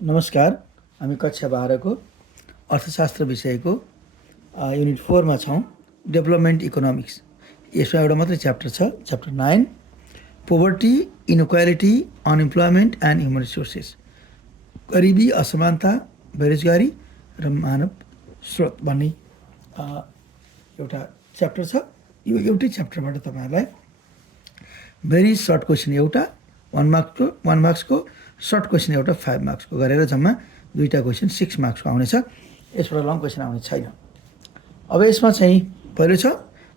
नमस्कार, हामी कक्षा 12 को अर्थशास्त्र विषयको युनिट 4 मा छौँ, डेभलपमेन्ट इकोनोमिक्स। यसमा एउटा मात्रै च्याप्टर छ, chapter 9, poverty, inequality, unemployment and human resources. गरिबी, असमानता, बेरोजगारी र मानव स्रोत भन्ने एउटा च्याप्टर छ। यो एउटै च्याप्टरबाट तपाईहरुलाई भेरी सर्ट क्वेसन एउटा 1 मार्क्सको, सर्ट क्वेसन एउटा 5 मार्क्सको गरेर जम्मा दुईटा क्वेसन 6 मार्क्सको आउनेछ। यसबाट लङ क्वेसन आउने छैन। अब यसमा चाहिँ पहिलो छ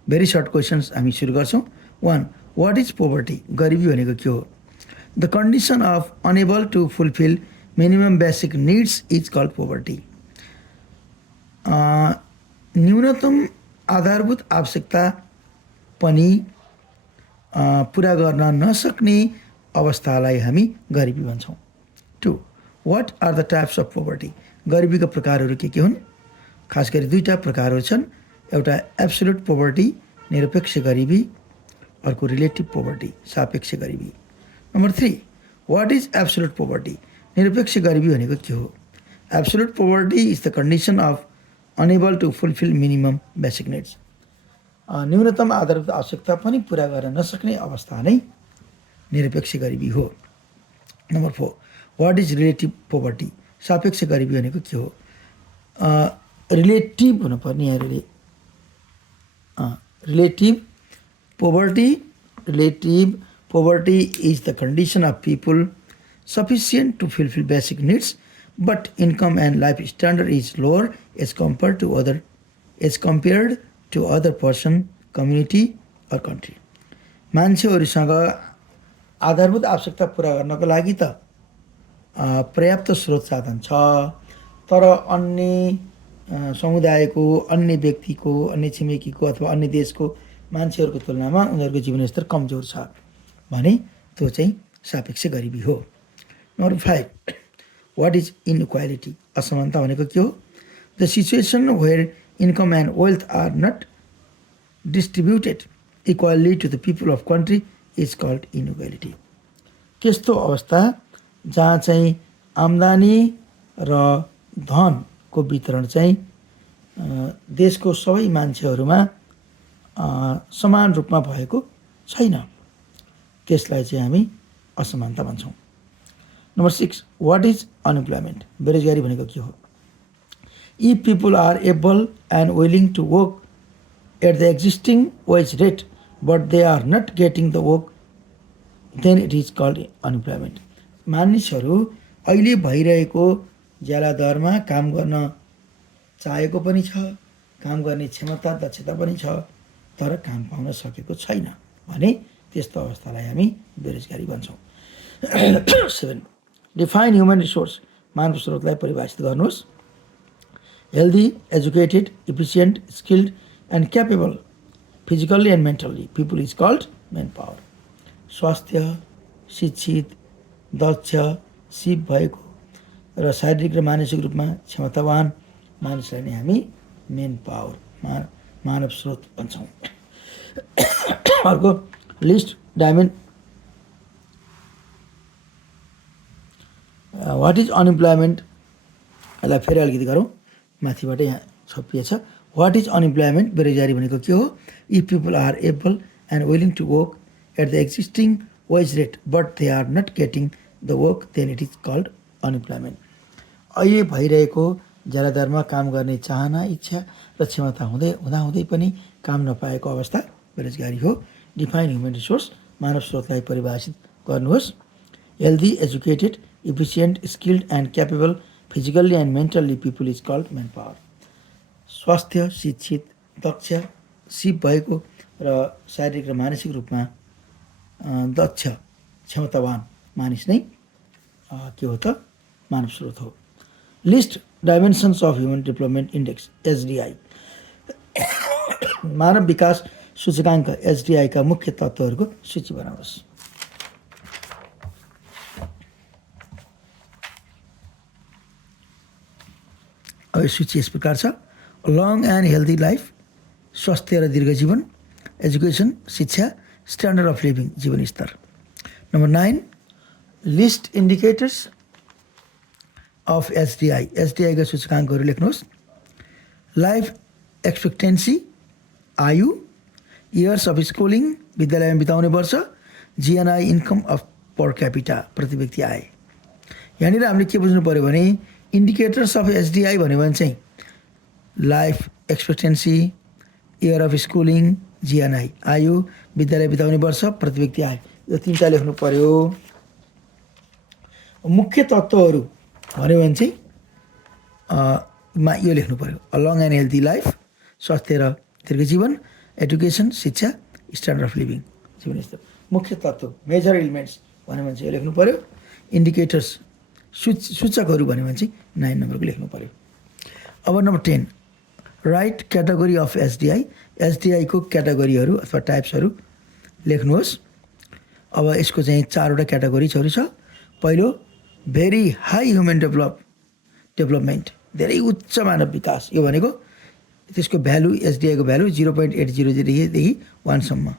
भेरी सर्ट क्वेसन्स हामी सुरु गर्छौँ। 1. What is poverty? गरिबी भनेको के हो? The condition of unable to fulfil minimum basic needs is called poverty. न्यूनतम आधारभूत आवश्यकता पनि पुरा गर्न नसक्ने अवस्थालाई हामी गरिबी भन्छौँ। 2. What are the types of poverty? गरिबीका प्रकारहरू के हुन्? खास गरी दुईटा प्रकारहरू छन्। एउटा एब्सोल्युट पोभर्टी, निरपेक्ष गरिबी, अर्को रिलेटिभ पोभर्टी, सापेक्ष गरिबी। Number 3. What is absolute poverty? निरपेक्ष गरिबी भनेको के हो? Absolute poverty is the condition of unable to fulfil minimum basic needs. न्यूनतम आधारभूत आवश्यकता पनि पुरा गर्न नसक्ने अवस्था नै निरपेक्ष गरिबी हो। Number 4. What is relative poverty? सापेक्ष गरिबी भनेको के हो? रिलेटिभ हुनुपर्ने यहाँ relative poverty is the condition of people sufficient to fulfil basic needs but income and life standard is lower as compared to other person, community or country. मान्छेहरूसँग आधारभूत आवश्यकता पुरा गर्नको लागि त पर्याप्त स्रोत साधन छ, तर अन्य समुदायको, अन्य व्यक्तिको, अन्य छिमेकीको अथवा अन्य देशको मान्छेहरूको तुलनामा उनीहरूको जीवनस्तर कमजोर छ भने त्यो चाहिँ सापेक्ष गरिबी हो। नम्बर 5. What is inequality? असमानता भनेको के हो? The situation where income and wealth are not distributed equally to the people of country is called inequality. त्यस्तो अवस्था जहाँ चाहिँ आम्दानी र धनको वितरण चाहिँ देशको सबै मान्छेहरूमा समान रूपमा भएको छैन, त्यसलाई चाहिँ हामी असमानता भन्छौँ। नम्बर 6. What is unemployment? बेरोजगारी भनेको के हो? If people are able and willing to work at the existing wage rate but they are not getting the work then it is called unemployment. मानिसहरू अहिले भइरहेको ज्याला दरमा काम गर्न चाहेको पनि छ, काम गर्ने क्षमता, दक्षता पनि छ, तर काम पाउन सकेको छैन भने त्यस्तो अवस्थालाई हामी बेरोजगारी भन्छौँ। 7. Define human resource? मानव स्रोतलाई परिभाषित गर्नुहोस्। Healthy, educated, efficient, skilled and capable physically and mentally people is called man power. स्वास्थ्य, शिक्षित, दक्ष, सिप भएको र शारीरिक र मानसिक रूपमा क्षमतावान मानिसलाई नै हामी मेन पावर, मानव स्रोत भन्छौँ। अर्को लिस्ट डायमेन्ड वाट इज अनइम्प्लोइमेन्ट? यसलाई फेरि अलिकति गरौँ, माथिबाट यहाँ छपिएछ। What is unemployment? बेरोजगारी भनेको के हो? If people are able and willing to work at the existing wage rate but they are not getting the work then it is called unemployment. अहिले भइरहेको ज्यादादरमा काम गर्ने चाहना, इच्छा र क्षमता हुँदाहुँदै पनि काम नपाएको अवस्था बेरोजगारी हो। Define human resource? मानव स्रोतलाई परिभाषित गर्नुहोस्। Healthy, educated, efficient, skilled and capable physically and mentally people is called man power. स्वास्थ्य, शिक्षित, दक्ष, सिप भएको र शारीरिक र मानसिक रूपमा दक्ष, क्षमतावान मानिस नै के हो त? मानव स्रोत हो। List dimensions of human development index HDI. मानव विकास सूचकाङ्क एचडिआई का मुख्य तत्त्वहरूको सूची बनाउनुहोस्। अब सूची यस प्रकार छ। लङ एन्ड हेल्दी लाइफ, स्वास्थ्य र दीर्घ जीवन, एजुकेसन, शिक्षा, स्ट्यान्डर्ड अफ लिभिङ, जीवन स्तर। Number 9. List indicators of SDI, एसडिआईका सूचकाङ्कहरू लेख्नुहोस्। लाइफ एक्सपेक्टेन्सी, आयु, इयर्स अफ स्कुलिङ, विद्यालयमा बिताउने वर्ष, जिएनआई, इन्कम अफ पर क्यापिटा, प्रति व्यक्ति आय। यहाँनिर हामीले के बुझ्नु पऱ्यो भने इन्डिकेटर्स अफ एसडिआई भन्यो भने चाहिँ life expectancy, year of schooling, GNI, आयु, विद्यालय बिताउने वर्ष, प्रति व्यक्ति आय, यो तिनवटा लेख्नु पऱ्यो। मुख्य तत्त्वहरू भन्यो भने चाहिँ मा यो लेख्नु पऱ्यो, a long and healthy life, स्वास्थ्य र दीर्घ जीवन, एडुकेसन, शिक्षा, स्ट्यान्डर्ड अफ लिभिङ, जीवनस्तर। मुख्य तत्त्व, मेजर एलिमेन्ट्स भन्यो भने चाहिँ यो लेख्नु पऱ्यो। इन्डिकेटर्स, सूचकहरू भन्यो भने चाहिँ 9 नम्बरको लेख्नु पऱ्यो। अब number 10, right category of SDI, एसडिआईको क्याटेगोरीहरू अथवा टाइप्सहरू लेख्नुहोस्। अब यसको चाहिँ 4वटा क्याटेगोरीजहरू छ। पहिलो, भेरी हाई ह्युमन डेभलपमेन्ट, धेरै उच्च मानव विकास, यो भनेको त्यसको भ्यालु, एसडिआईको भ्यालु 0.800देखि 1 सम्म।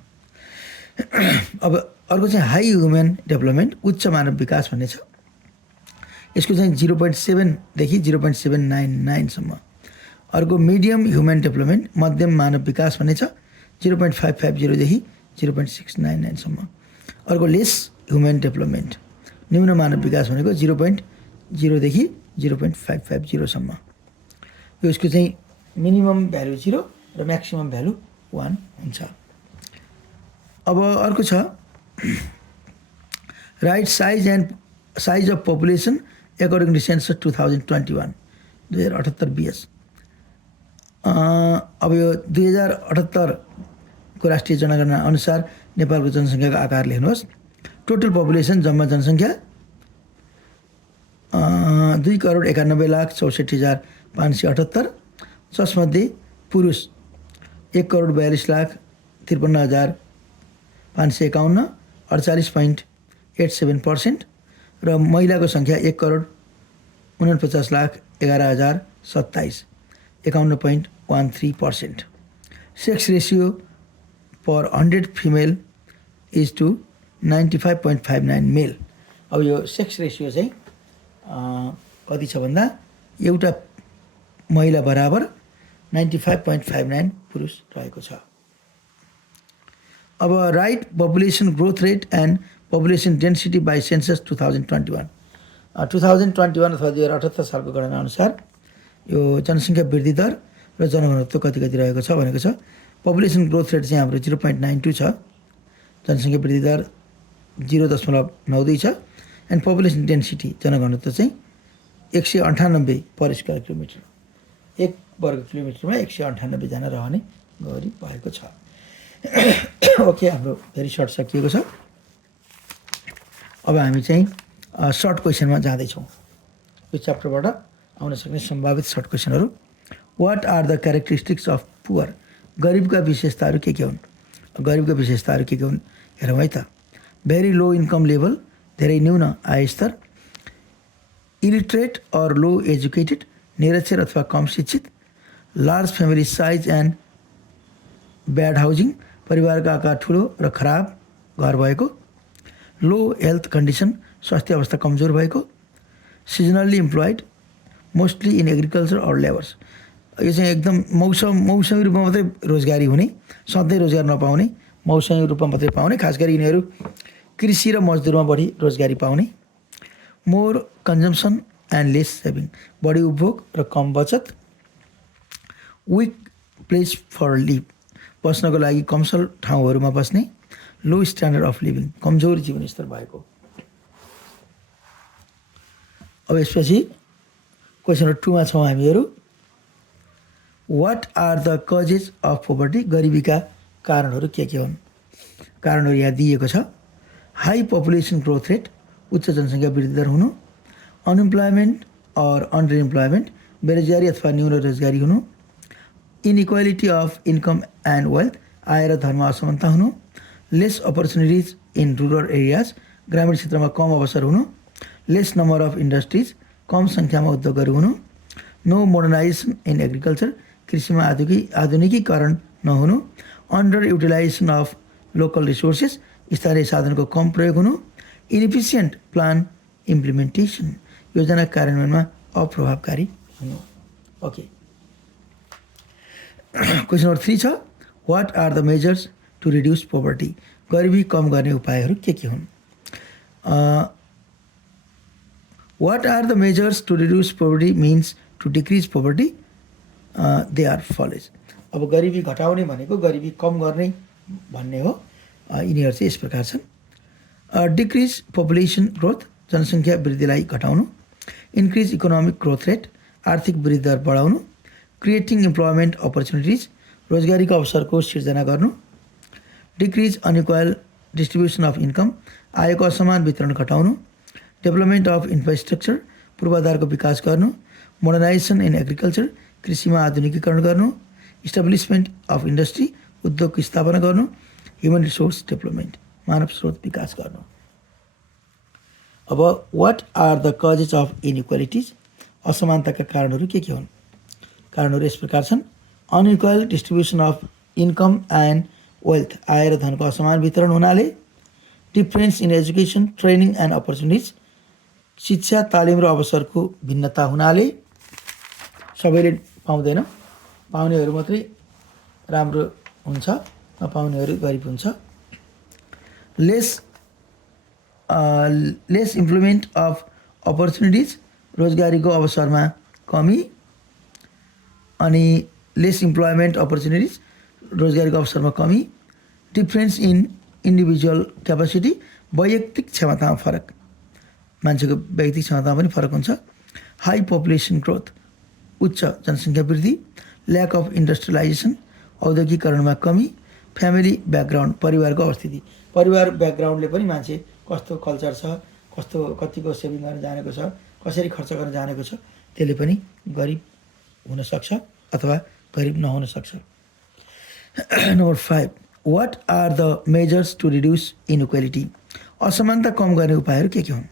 अब अर्को चाहिँ हाई ह्युमन डेभलपमेन्ट, उच्च मानव विकास भन्ने छ, यसको चाहिँ 0.7 देखि 0.799 सम्म। अर्को मिडियम ह्युमन डेभलपमेन्ट, मध्यम मानव विकास भन्ने छ, 0.550 देखि 0.699 सम्म। अर्को लेस ह्युमन डेभलपमेन्ट, न्यून मानव विकास भनेको 0.0 देखि 0.550 सम्म। यो यसको चाहिँ मिनिमम भ्यालु 0 र म्याक्सिमम भ्यालु 1 हुन्छ। अब अर्को छ write size of population according to census 2021, 2078 BS. अब यो 2078 को राष्ट्रिय जनगणना अनुसार नेपालको जनसङ्ख्याको आकार लेख्नुहोस्। टोटल पपुलेसन, जम्मा जनसङ्ख्या 2,91,64,578, जसमध्ये पुरुष 1,42,53,551, 48.87%, र महिलाको सङ्ख्या 1,49,11,027, 51.13%। Sex ratio per 100 female is to 95.59 male. अब यो सेक्स रेसियो चाहिँ कति छ भन्दा एउटा महिला बराबर 95.59 पुरुष रहेको छ। अब write population growth rate and population density by census 2021, 2021 अथवा 2078 सालको गणना अनुसार यो जनसङ्ख्या वृद्धि दर र जनघनत्व कति रहेको छ भनेको छ। पपुलेसन ग्रोथ रेट चाहिँ हाम्रो 0.92 छ, जनसङ्ख्या वृद्धि दर 0.92 छ, एन्ड पपुलेसन डेन्सिटी जनघनत्व चाहिँ 198 पर स्क्वायर किलोमिटर, 1 वर्ग किलोमिटरमा 198 जना रहने गरी भएको छ। ओके, हाम्रो भेरी सर्ट सकिएको छ। अब हामी चाहिँ सर्ट क्वेसनमा जाँदैछौँ। यो च्याप्टरबाट आउन सक्ने सम्भावित सर्ट क्वेसनहरू। What are the characteristics of poor, गरिबका विशेषताहरू के हुन्? गरिबका विशेषताहरू के हुन् हेरौँ है त। भेरी लो इन्कम लेभल, धेरै न्यून आय स्तर, इलिटरेट अर लो एजुकेटेड, निरक्षर अथवा कम शिक्षित, large family size and bad housing, परिवारको आकार ठुलो र खराब घर भएको, लो हेल्थ कन्डिसन, स्वास्थ्य अवस्था कमजोर भएको, seasonally employed, mostly in agriculture or labours, यो चाहिँ एकदम मौसमी रूपमा मात्रै रोजगारी हुने, सधैँ रोजगार नपाउने, मौसमी रूपमा मात्रै पाउने, खास गरी यिनीहरू कृषि र मजदुरमा बढी रोजगारी पाउने, more consumption and less saving, बढी उपभोग र कम बचत, विक प्लेस फर लिभ, बस्नको लागि कमसल ठाउँहरूमा बस्ने, लो स्ट्यान्डर्ड अफ लिभिङ, कमजोर जीवनस्तर भएको। अब यसपछि क्वेसन नम्बर 2 मा छौँ हामीहरू। What are the causes of poverty, गरिबीका कारणहरू के हुन्? कारणहरू यहाँ दिएको छ। हाई पपुलेसन ग्रोथ रेट, उच्च जनसङ्ख्या वृद्धि दर हुनु, अनइम्प्लोइमेन्ट अर अन्डर इम्प्लोइमेन्ट, बेरोजगारी अथवा न्यून रोजगारी हुनु, inequality of income and wealth, आय र धर्म असमानता हुनु, lace opportunities in rural areas, ग्रामीण क्षेत्रमा कम अवसर हुनु, लेस नम्बर अफ इन्डस्ट्रिज, कम सङ्ख्यामा उद्योगहरू हुनु, नो मोडर्नाइजेसन इन एग्रिकल्चर, कृषिमा आधुनिकीकरण नहुनु, under utilisation of local resources, स्थानीय साधनको कम प्रयोग हुनु, इनएफिसियन्ट प्लान इम्प्लिमेन्टेसन, योजना कार्यान्वयनमा अप्रभावकारी हुनु। ओके, क्वेसन नम्बर 3 छ, what are the measures to reduce poverty? गरिबी कम गर्ने उपायहरू के हुन्? What are the measures to reduce poverty means to decrease poverty, they are follows. अब गरिबी घटाउने भनेको गरिबी कम गर्ने भन्ने हो। यिनीहरू चाहिँ यस प्रकार छन्। डिक्रिज पपुलेसन ग्रोथ, जनसङ्ख्या वृद्धिलाई घटाउनु। इन्क्रिज इकोनोमिक ग्रोथ रेट, आर्थिक वृद्धि दर बढाउनु। क्रिएटिङ इम्प्लोयमेन्ट अपर्च्युनिटिज, रोजगारीको अवसरको सिर्जना गर्नु। Decrease unequal distribution of income, आयको असमान वितरण घटाउनु। डेभलपमेन्ट अफ इन्फ्रास्ट्रक्चर, पूर्वाधारको विकास गर्नु। मोडर्नाइजेसन इन एग्रिकल्चर, कृषिमा आधुनिकीकरण गर्नु। इस्टाब्लिसमेन्ट अफ इन्डस्ट्री, उद्योगको स्थापना गर्नु। ह्युमन रिसोर्स डेभलपमेन्ट, मानव स्रोत विकास गर्नु। अब what are the causes of inequalities? असमानताका कारणहरू के हुन्? कारणहरू यस प्रकार छन्। Unequal distribution of income and wealth, आय र धनको असमान वितरण हुनाले। Difference in education, training and opportunities, शिक्षा तालिम र अवसरको भिन्नता हुनाले। सबैले पाउँदैन, पाउनेहरू मात्रै राम्रो हुन्छ, नपाउनेहरू गरिब हुन्छ। लेस इम्प्लिमेन्ट अफ अपर्च्युनिटिज, रोजगारीको अवसरमा कमी। अनि लेस इम्प्लोइमेन्ट अपर्च्युनिटिज, रोजगारीको अवसरमा कमी। डिफरेन्स इन इन्डिभिजुअल क्यापासिटी, वैयक्तिक क्षमतामा फरक, मान्छेको वैयक्तिक क्षमतामा पनि फरक हुन्छ। हाई पपुलेसन ग्रोथ, उच्च जनसङ्ख्या वृद्धि। ल्याक अफ इन्डस्ट्रियलाइजेसन, औद्योगिकरणमा कमी। फ्यामिली ब्याकग्राउन्ड, परिवारको अवस्थिति, परिवार ब्याकग्राउन्डले पनि मान्छे कस्तो कल्चर छ, कस्तो कतिको सेभिङ गर्न जानेको छ, कसरी खर्च गर्न जानेको छ, त्यसले पनि गरिब हुनसक्छ अथवा गरिब नहुन सक्छ। Number 5, what are the measures to reduce inequality? असमानता कम गर्ने उपायहरू के हुन्?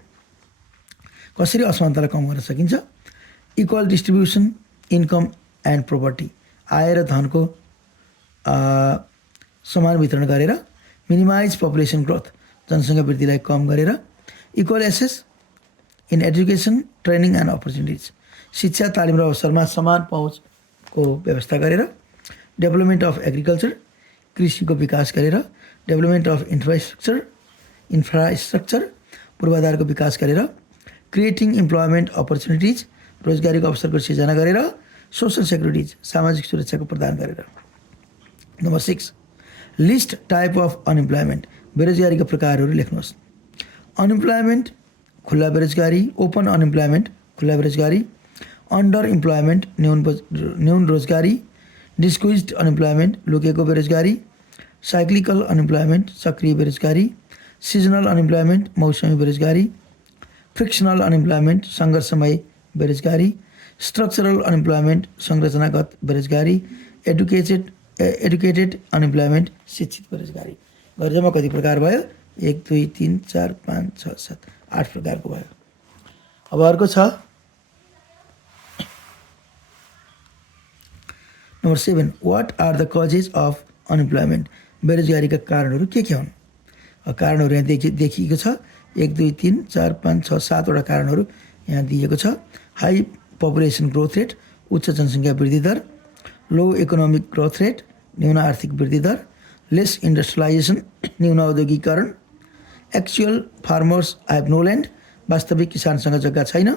कसरी असमानतालाई कम गर्न सकिन्छ? Equal distribution income and property, आय र धनको समान वितरण गरेर। मिनिमाइज पपुलेसन ग्रोथ, जनसङ्ख्या वृद्धिलाई कम गरेर। Equal access in education, training and opportunities, शिक्षा तालिम र अवसरमा समान पहुँचको व्यवस्था गरेर। डेभलपमेन्ट अफ एग्रिकल्चर, कृषिको विकास गरेर। डेभलपमेन्ट अफ इन्फ्रास्ट्रक्चर, पूर्वाधारको विकास गरेर। क्रिएटिङ इम्प्लोयमेन्ट अपर्च्युनिटिज, रोजगारीको अवसरको सिर्जना गरेर। सोसल सेक्युरिटिज, सामाजिक सुरक्षाको प्रदान गरेर। Number 6, list type of unemployment, बेरोजगारीका प्रकारहरू लेख्नुहोस्। अनइम्प्लोयमेन्ट, खुल्ला बेरोजगारी। ओपन अनइम्प्लोयमेन्ट, खुल्ला बेरोजगारी। अन्डर इम्प्लोयमेन्ट, न्यून रोजगारी। डिस्क्विज्ड अनइम्प्लोयमेन्ट, लुकेको बेरोजगारी। साइक्लिकल अनइम्प्लोयमेन्ट, सक्रिय बेरोजगारी। सिजनल अनइम्प्लोयमेन्ट, मौसमी बेरोजगारी। फ्रिक्सनल अनइम्प्लोयमेन्ट, सङ्घर्षमय बेरोजगारी। स्ट्रक्चरल अनइम्प्लोयमेन्ट, संरचनागत बेरोजगारी। एडुकेटेड अनइम्प्लोयमेन्ट, शिक्षित बेरोजगारी। जम्मा कति प्रकार भयो? 1 2 3 4 5 6 7 8 प्रकारको भयो। अब अर्को छ number 7, what are the causes of unemployment? बेरोजगारीका कारणहरू के हुन्? कारणहरू यहाँ देखिएको छ। 1 2 3 4 5 6 7 वटा कारणहरू यहाँ दिएको छ। हाई पपुलेसन ग्रोथ रेट, उच्च जनसङ्ख्या वृद्धि दर। लो इकोनोमिक ग्रोथ रेट, न्यून आर्थिक वृद्धि दर। लेस इन्डस्ट्रियलाइजेसन, न्यून औद्योगिकरण। Actual farmers have no land, वास्तविक किसानसँग जग्गा छैन।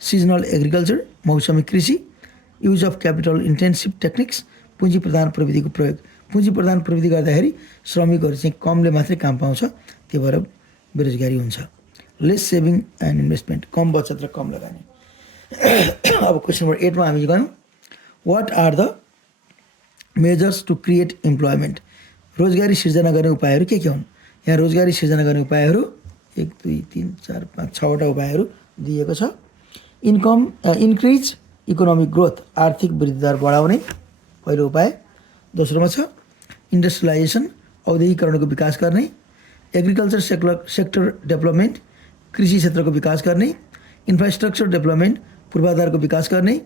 सिजनल एग्रिकल्चर, मौसमी कृषि। Use of capital intensive techniques, पुँजी प्रधान प्रविधिको प्रयोग। पुँजी प्रधान प्रविधि गर्दाखेरि श्रमिकहरू चाहिँ कमले मात्रै काम पाउँछ, त्यो भएर बेरोजगारी हुन्छ। लेस सेभिङ एन्ड इन्भेस्टमेन्ट, कम बचत र कम लगानी। अब क्वेसन नम्बर 8 मा हामी गयौँ, what are the measures to create employment? रोजगारी सिर्जना गर्ने उपायहरू के हुन्? यहाँ रोजगारी सिर्जना गर्ने उपायहरू 1 2 3 4 5 6 वटा उपायहरू दिएको छ। इन्क्रिज इकोनोमिक ग्रोथ, आर्थिक वृद्धि दर बढाउने पहिलो उपाय। दोस्रोमा छ इन्डस्ट्रियलाइजेसन, औद्योगिकरणको विकास गर्ने। एग्रिकल्चर सेक्टर डेभलपमेन्ट, कृषि क्षेत्रको विकास गर्ने। इन्फ्रास्ट्रक्चर डेभलपमेन्ट, पूर्वाधारको विकास गर्ने।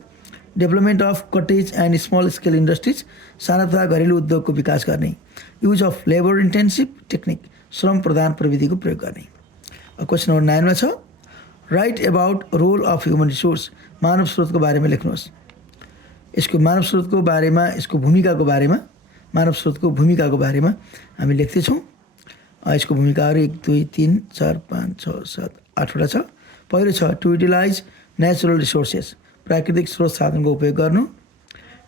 Development of cottage and small scale industries, साना तथा घरेलु उद्योगको विकास गर्ने। Use of labour intensive technique, श्रम प्रधान प्रविधिको प्रयोग गर्ने। क्वेसन नम्बर 9 मा छ write about role of human resource, मानव स्रोतको बारेमा लेख्नुहोस्। यसको मानव स्रोतको बारेमा, यसको भूमिकाको बारेमा, मानव स्रोतको भूमिकाको बारेमा हामी लेख्दैछौँ। यसको भूमिकाहरू 1 2 3 4 5 6 7 8वटा छ। पहिलो छ टु युटिलाइज नेचुरल रिसोर्सेस, प्राकृतिक स्रोत साधनको उपयोग गर्नु।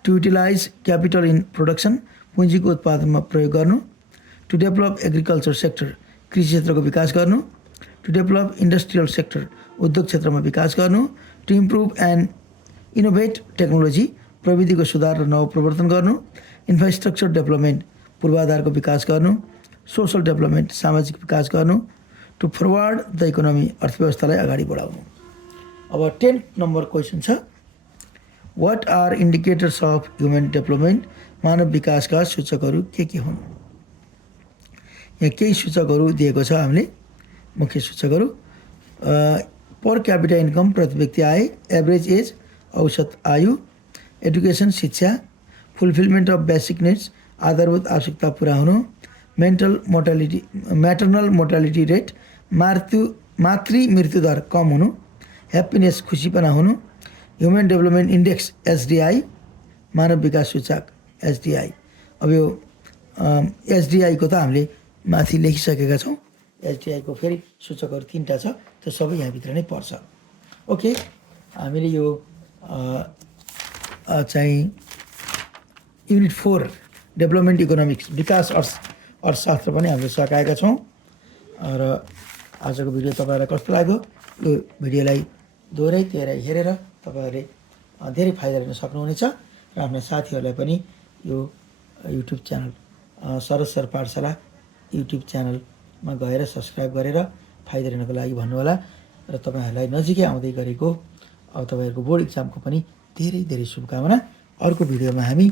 To utilise capital in production, पुँजीको उत्पादनमा प्रयोग गर्नु। टु डेभलप एग्रिकल्चर सेक्टर, कृषि क्षेत्रको विकास गर्नु। टु डेभलप इन्डस्ट्रियल सेक्टर, उद्योग क्षेत्रमा विकास गर्नु। To improve and innovate technology, प्रविधिको सुधार र नवप्रवर्तन गर्नु। इन्फ्रास्ट्रक्चर डेभलपमेन्ट, पूर्वाधारको विकास गर्नु। सोसल डेभलपमेन्ट, सामाजिक विकास गर्नु। टु फरवर्ड द इकोनोमी, अर्थव्यवस्थालाई अगाडि बढाउनु। अब 10 नम्बर क्वेसन छ, what are indicators of human development, मानव विकासका सूचकहरू के हुन्? यहाँ केही सूचकहरू दिएको छ हामीले, मुख्य सूचकहरू। पर क्यापिटा इन्कम, प्रति व्यक्ति आय। एभरेज एज, औसत आयु। एडुकेसन, शिक्षा। फुलफिलमेन्ट अफ बेसिक निड्स, आधारभूत आवश्यकता पुरा हुनु। म्याटर्नल मोर्टालिटी रेट, मातृ मृत्युदर कम हुनु। ह्याप्पिनेस, खुसीपना हुनु। ह्युमन डेभलपमेन्ट इन्डेक्स एसडिआई, मानव विकास सूचक एसडिआई। अब यो एसडिआईको त हामीले माथि लेखिसकेका छौँ। एसडिआईको फेरि सूचकहरू 3टा छ, त्यो सबै यहाँभित्र नै पर्छ। ओके, हामीले यो चाहिँ युनिट 4 डेभलपमेन्ट इकोनोमिक्स, विकास अर्थशास्त्र पनि हामीले सकाएका छौँ। र आजको भिडियो तपाईँहरूलाई कस्तो लाग्यो? यो भिडियोलाई दोहोऱ्याइ हेरेर तपाईँहरूले धेरै फाइदा लिन सक्नुहुनेछ र आफ्ना साथीहरूलाई पनि यो युट्युब च्यानल शरद सर पाठशाला युट्युब च्यानलमा गएर सब्सक्राइब गरेर फाइदा लिनको लागि भन्नुहोला। र तपाईँहरूलाई नजिकै आउँदै गरेको अब तपाईँहरूको बोर्ड इक्जामको पनि धेरै धेरै शुभकामना। अर्को भिडियोमा हामी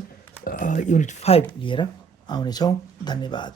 युनिट 5 लिएर आउनेछौँ। धन्यवाद।